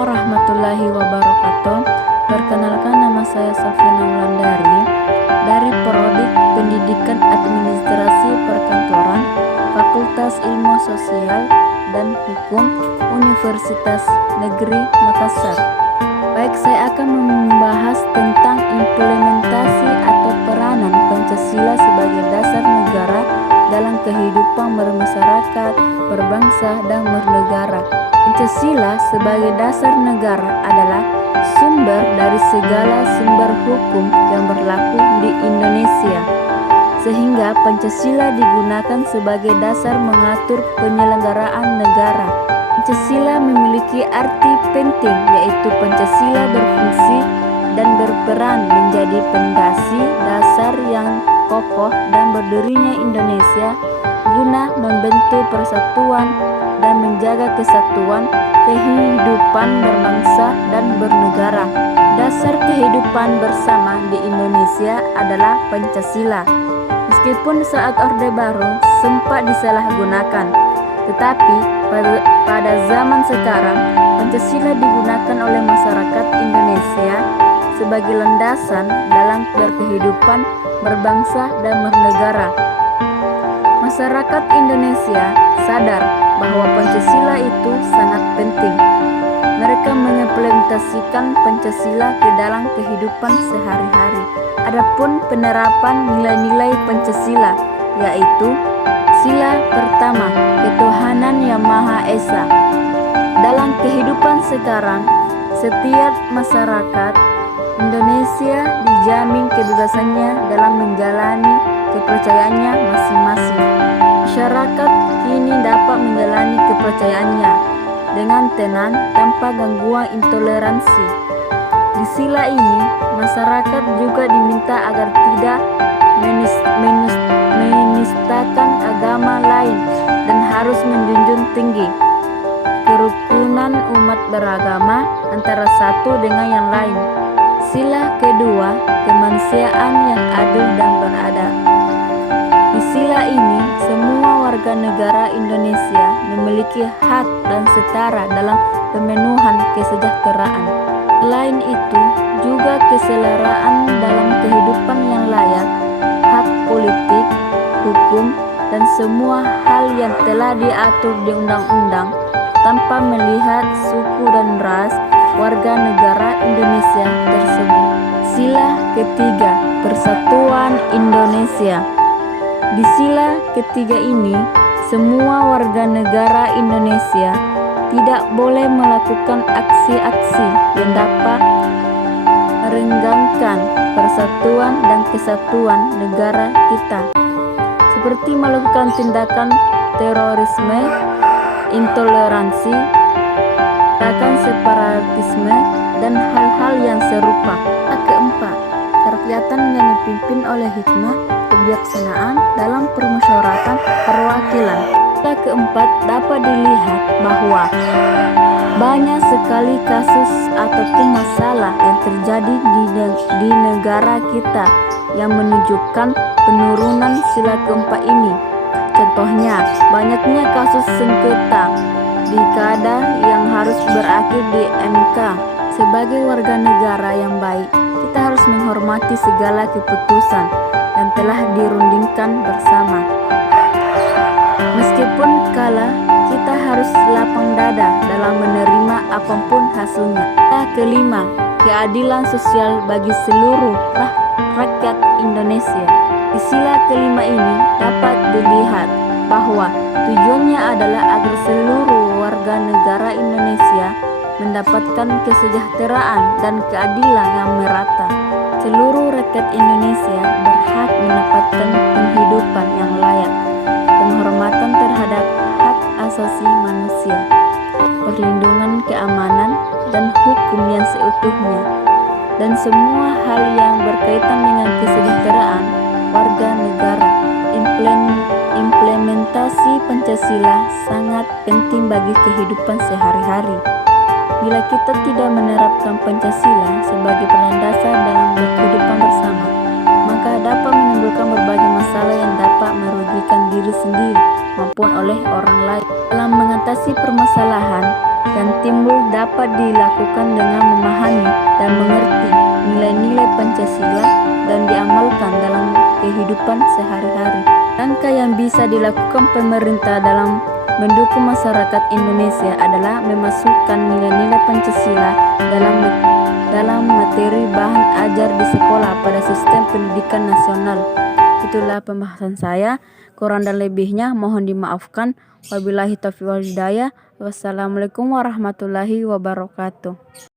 warahmatullahi wabarakatuh. Perkenalkan, nama saya Safina Wulandari dari Prodi Pendidikan Administrasi Perkantoran, Fakultas Ilmu Sosial dan Hukum, Universitas Negeri Makassar. Baik, saya akan membahas tentang implementasi atau peranan Pancasila sebagai dasar negara dalam kehidupan bermasyarakat, berbangsa, dan bernegara. Pancasila sebagai dasar negara adalah sumber dari segala sumber hukum yang berlaku di Indonesia, sehingga Pancasila digunakan sebagai dasar mengatur penyelenggaraan negara. Pancasila memiliki arti penting, yaitu Pancasila berfungsi dan berperan menjadi pondasi dasar yang kokoh dan berdirinya Indonesia guna membentuk persatuan dan menjaga kesatuan kehidupan berbangsa dan bernegara. Dasar kehidupan bersama di Indonesia adalah Pancasila. Meskipun saat Orde Baru sempat disalahgunakan, tetapi pada zaman sekarang Pancasila digunakan oleh masyarakat Indonesia sebagai landasan dalam berkehidupan berbangsa dan bernegara. Masyarakat Indonesia sadar bahwa Pancasila itu sangat penting. Mereka mengimplementasikan Pancasila ke dalam kehidupan sehari-hari. Adapun penerapan nilai-nilai Pancasila, yaitu sila pertama, ketuhanan yang Maha Esa. Dalam kehidupan sekarang, setiap masyarakat Indonesia dijamin kebebasannya dalam menjalani kepercayaannya masing-masing. Masyarakat kini dapat menjalani kepercayaannya dengan tenang tanpa gangguan intoleransi. Di sila ini, masyarakat juga diminta agar tidak menistakan agama lain dan harus menjunjung tinggi kerukunan umat beragama antara satu dengan yang lain. Sila kedua, kemanusiaan yang adil dan beradab. Di sila ini, semua warga negara Indonesia memiliki hak dan setara dalam pemenuhan kesejahteraan. Selain itu, juga kesetaraan dalam kehidupan yang layak, hak politik, hukum, dan semua hal yang telah diatur di undang-undang tanpa melihat suku dan ras warga negara Indonesia tersebut. Sila ketiga, Persatuan Indonesia. Di sila ketiga ini, semua warga negara Indonesia tidak boleh melakukan aksi-aksi yang dapat merenggangkan persatuan dan kesatuan negara kita, seperti melakukan tindakan terorisme, intoleransi, gerakan separatisme, dan hal-hal yang serupa. Keempat, kerakyatan yang dipimpin oleh hikmah kebijaksanaan dalam permusyawaratan perwakilan. Keempat, dapat dilihat bahwa banyak sekali kasus ataupun masalah yang terjadi di negara kita yang menunjukkan penurunan sila keempat ini. Contohnya, banyaknya kasus sengketa pilkada yang harus berakhir di MK. Sebagai warga negara yang baik, kita harus menghormati segala keputusan yang telah dirundingkan bersama. Meskipun kalah, kita harus lapang dada dalam menerima apapun hasilnya. Kelima, keadilan sosial bagi seluruh rakyat Indonesia. Di sila kelima ini dapat dilihat bahwa tujuannya adalah agar seluruh warga negara Indonesia mendapatkan kesejahteraan dan keadilan yang merata. Seluruh rakyat Indonesia berhak mendapatkan penghidupan yang layak, penghormatan terhadap hak asasi manusia, perlindungan keamanan dan hukum yang seutuhnya, dan semua hal yang berkaitan dengan kesejahteraan warga negara. Implementasi Pancasila sangat penting bagi kehidupan sehari-hari. Bila kita tidak menerapkan Pancasila sebagai landasan dalam kehidupan bersama, maka dapat menimbulkan berbagai masalah yang dapat merugikan diri sendiri maupun oleh orang lain. Dalam mengatasi permasalahan, yang timbul dapat dilakukan dengan memahami dan mengerti nilai-nilai Pancasila dan diamalkan dalam kehidupan sehari-hari. Langkah yang bisa dilakukan pemerintah dalam mendukung masyarakat Indonesia adalah memasukkan nilai-nilai Pancasila dalam materi bahan ajar di sekolah pada sistem pendidikan nasional. Itulah pembahasan saya. Kurang dan lebihnya mohon dimaafkan. Wabillahi taufiq wal hidayah. Wassalamualaikum warahmatullahi wabarakatuh.